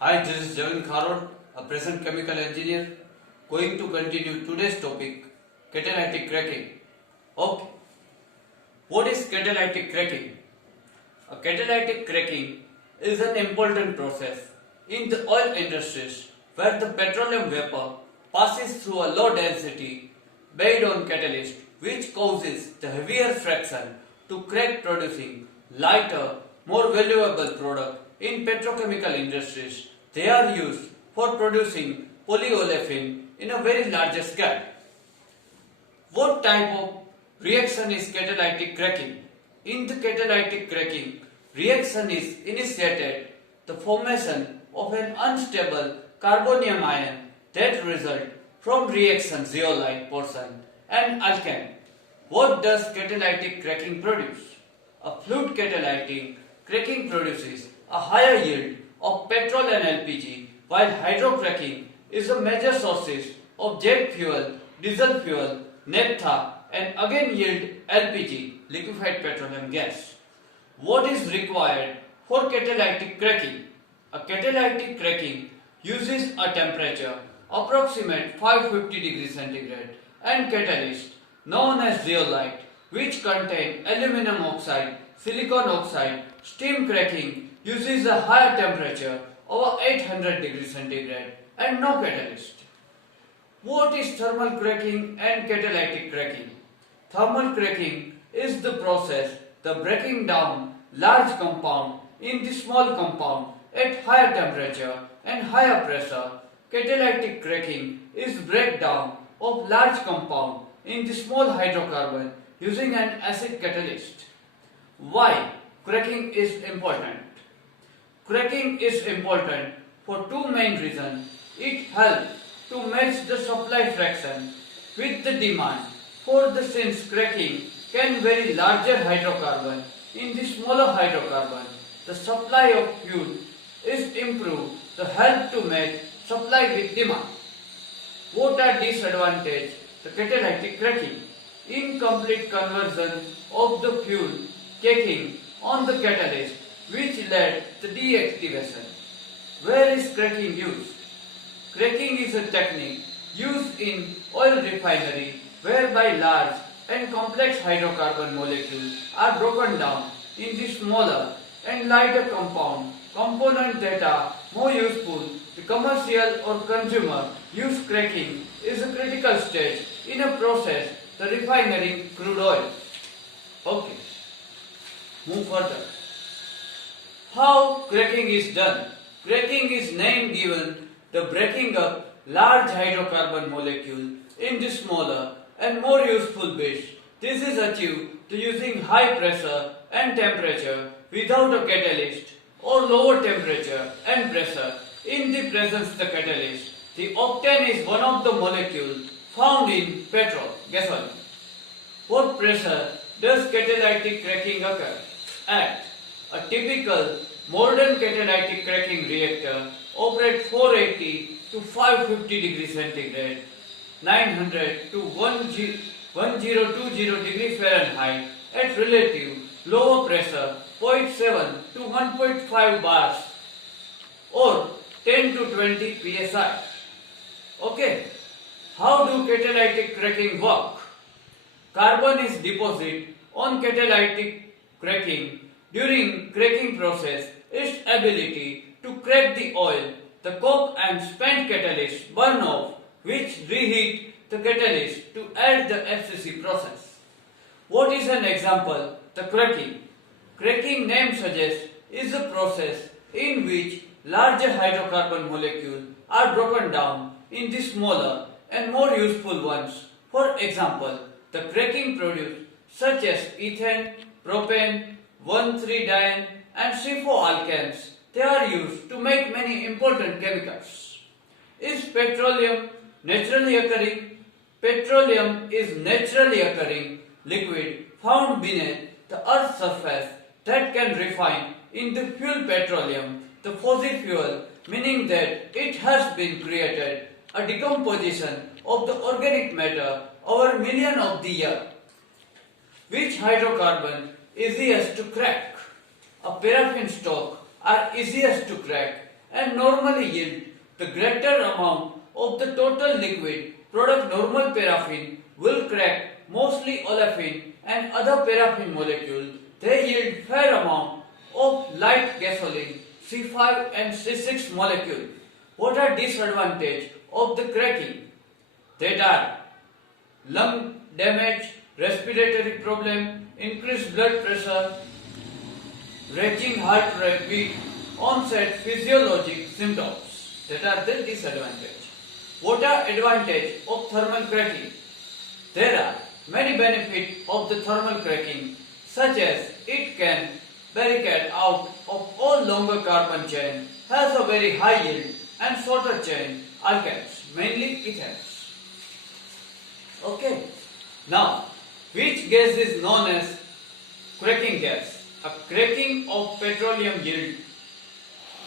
Hi, this is Javin Kharod, a present chemical engineer, going to continue today's topic, catalytic cracking. Okay, what is catalytic cracking? A catalytic cracking is an important process in the oil industries where the petroleum vapor passes through a low density made on catalyst which causes the heavier fraction to crack, producing lighter, more valuable product. In petrochemical industries, they are used for producing polyolefin in a very large scale. What type of reaction is catalytic cracking? In the catalytic cracking, reaction is initiated the formation of an unstable carbonium ion that result from reaction zeolite portion and alkane. What does catalytic cracking produce? A fluid catalytic cracking produces a higher yield of petrol and LPG, while hydrocracking is a major sources of jet fuel, diesel fuel, naphtha and again yield LPG, liquefied petroleum gas. What is required for catalytic cracking? A catalytic cracking uses a temperature approximate 550 degrees centigrade and catalyst known as zeolite which contain aluminum oxide, silicon oxide. Steam cracking uses a higher temperature over 800 degrees centigrade and no catalyst. What is thermal cracking and catalytic cracking? Thermal cracking is the process the breaking down large compound in the small compound at higher temperature and higher pressure. Catalytic cracking is breakdown of large compound in the small hydrocarbon using an acid catalyst. Why cracking is important? Cracking is important for two main reasons. It helps to match the supply fraction with the demand for the since cracking can vary larger hydrocarbon in the smaller hydrocarbon. The supply of fuel is improved to help to match supply with demand. What are disadvantages the catalytic cracking? Incomplete conversion of the fuel cracking on the catalyst which led to deactivation. Where is cracking used? Cracking is a technique used in oil refinery whereby large and complex hydrocarbon molecules are broken down in the smaller and lighter components that are more useful to commercial or consumer use. Cracking is a critical stage in a process the refining crude oil. Okay, move further. How cracking is done? Cracking is name given the breaking up large hydrocarbon molecule in the smaller and more useful bits. This is achieved to using high pressure and temperature without a catalyst or lower temperature and pressure in the presence of the catalyst. The octane is one of the molecules found in petrol, gasoline. What pressure does catalytic cracking occur at? A typical modern catalytic cracking reactor operates 480 to 550 degrees centigrade, 900 to 1020 degrees Fahrenheit at relative lower pressure 0.7 to 1.5 bars or 10 to 20 psi. Okay, how do catalytic cracking work? Carbon is deposited on catalytic cracking. During cracking process, its ability to crack the oil, the coke and spent catalyst burn off, which reheat the catalyst to add the FCC process. What is an example? The cracking. Cracking name suggests is a process in which larger hydrocarbon molecules are broken down in the smaller and more useful ones. For example, the cracking products such as ethane, propane, 1,3-diene and C4-alkanes, they are used to make many important chemicals. Is petroleum naturally occurring? Petroleum is naturally occurring liquid found beneath the earth's surface that can refine into fuel petroleum, the fossil fuel, meaning that it has been created a decomposition of the organic matter over millions of the year. Which hydrocarbon easiest to crack? A paraffin stock are easiest to crack and normally yield the greater amount of the total liquid product. Normal paraffin will crack mostly olefin and other paraffin molecules. They yield fair amount of light gasoline C5 and C6 molecule. What are disadvantages of the cracking? That are lung damage, respiratory problem, increased blood pressure, raging heart rate, onset physiologic symptoms. That are the disadvantage. What are advantage of thermal cracking? There are many benefits of the thermal cracking, such as it can barricade out of all longer carbon chain, has a very high yield and shorter chain alkanes, mainly ethanes. Okay. Now, which gas is known as cracking gas? A cracking of petroleum yield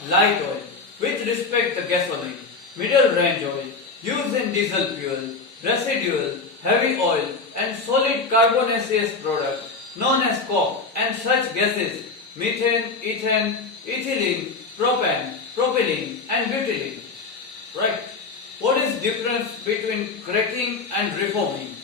light oil, with respect the gasoline, middle range oil, used in diesel fuel, residual, heavy oil and solid carbonaceous product known as coke, and such gases methane, ethane, ethylene, propane, propylene and butylene. Right? What is difference between cracking and reforming?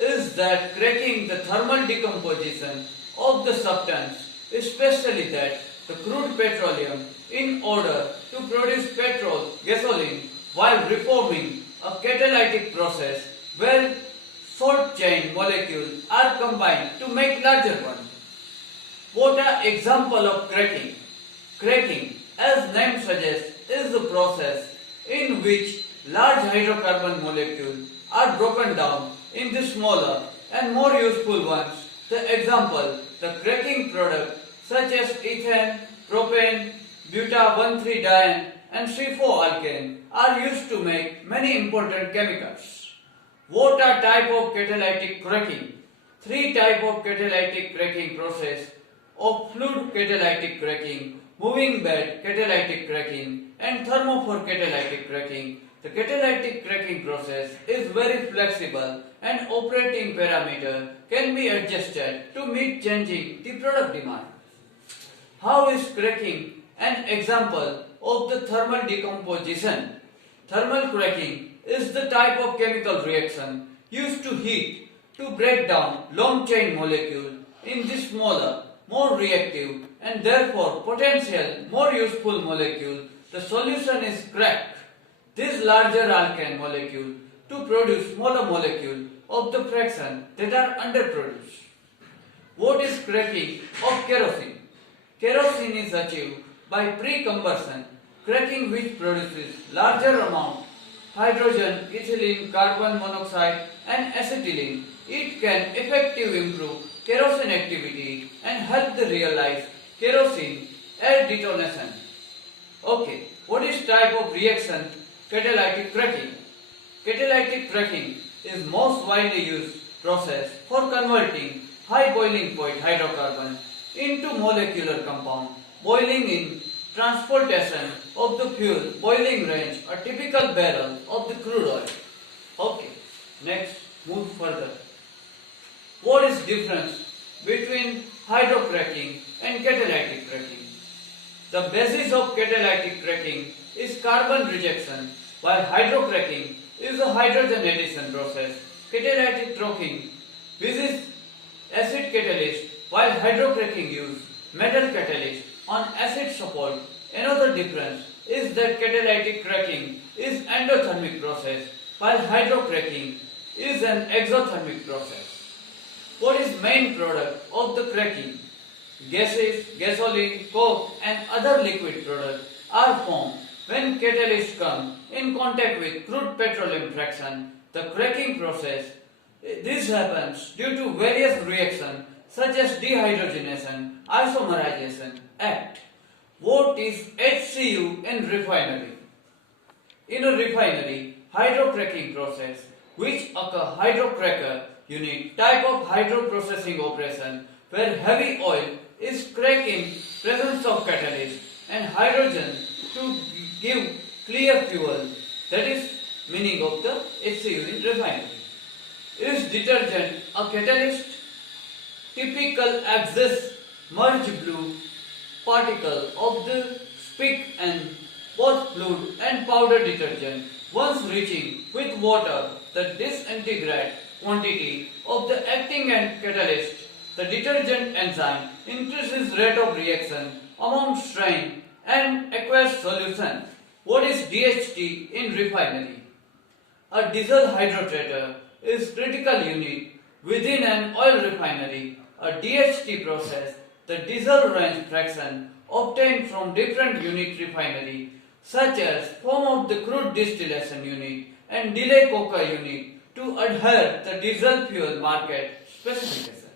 Is that cracking the thermal decomposition of the substance, especially that the crude petroleum, in order to produce petrol, gasoline, while reforming a catalytic process where short chain molecules are combined to make larger ones. What are example of cracking? Cracking, as name suggests, is the process in which large hydrocarbon molecules are broken down into smaller and more useful ones. The example, the cracking product such as ethane, propane, buta-1,3-diene and C4-alkane are used to make many important chemicals. What are type of catalytic cracking? Three type of catalytic cracking process of fluid catalytic cracking, moving bed catalytic cracking and thermophore catalytic cracking. The catalytic cracking process is very flexible and operating parameter can be adjusted to meet changing the product demand. How is cracking an example of the thermal decomposition? Thermal cracking is the type of chemical reaction used to heat to break down long chain molecule in the smaller, more reactive and therefore potential more useful molecule. The solution is cracked this larger alkane molecule to produce smaller molecule of the fraction that are underproduced. What is cracking of kerosene? Kerosene is achieved by pre-combustion cracking, which produces larger amount hydrogen, ethylene, carbon monoxide and acetylene. It can effectively improve kerosene activity and help to realize kerosene air detonation. Okay, what is type of reaction catalytic cracking? Catalytic cracking is most widely used process for converting high boiling point hydrocarbon into molecular compound. Boiling in transportation of the fuel, boiling range, a typical barrel of the crude oil. Okay, next move further. What is difference between hydrocracking and catalytic cracking? The basis of catalytic cracking is carbon rejection, while hydrocracking is a hydrogen addition process. Catalytic cracking uses acid catalyst, while hydrocracking uses metal catalyst on acid support. Another difference is that catalytic cracking is endothermic process, while hydrocracking is an exothermic process. What is main product of the cracking? Gases, gasoline, coke and other liquid products are formed when catalysts come in contact with crude petroleum fraction. The cracking process, this happens due to various reactions such as dehydrogenation, isomerization, act. What is HCU in refinery? In a refinery, hydrocracking process, which occur hydrocracker unit, type of hydroprocessing operation where heavy oil is cracked in presence of catalyst and hydrogen to give clear fuel. That is meaning of the HCU in refinery. Is detergent a catalyst? Typical exists merge blue particle of the spick and both fluid and powder detergent. Once reaching with water the disintegrate quantity of the acting and catalyst, the detergent enzyme increases rate of reaction among strain and aqueous solution. What is DHT in refinery? A diesel hydrotreater is critical unit within an oil refinery. A DHT process the diesel range fraction obtained from different unit refinery such as form of the crude distillation unit and delay coker unit to adhere the diesel fuel market specification.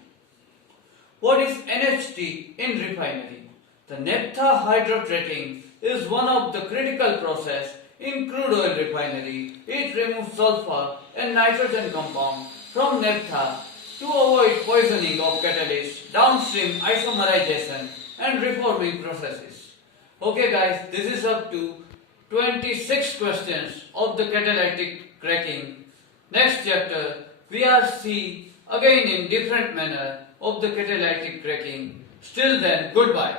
What is NHT in refinery? The naphtha hydrotreating is one of the critical process in crude oil refinery. It removes sulfur and nitrogen compound from naphtha to avoid poisoning of catalyst, downstream isomerization and reforming processes. Okay guys, this is up to 26 questions of the catalytic cracking. Next chapter we are see again in different manner of the catalytic cracking. Still then, goodbye.